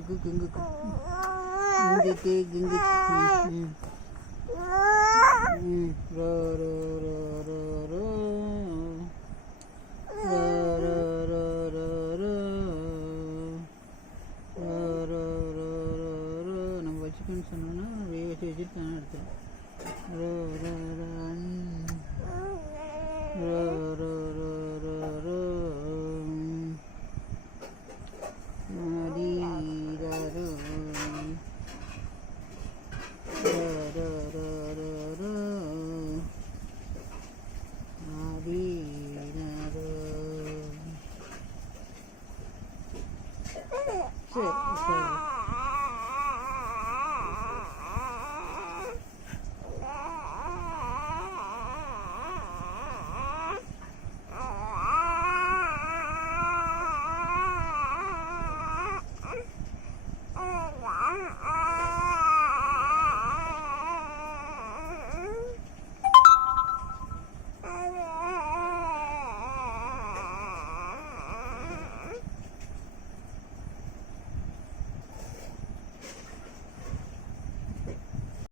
இங்குக்கு இங்குக்கு இங்குக்கு இங்குக்கு row row row row row row row row row row row row row நம்ம வச்சுக்கணும்னு சொன்னோன்னா வச்சுட்டு தானே எடுத்தோம் row row row row row row row row சரி சரி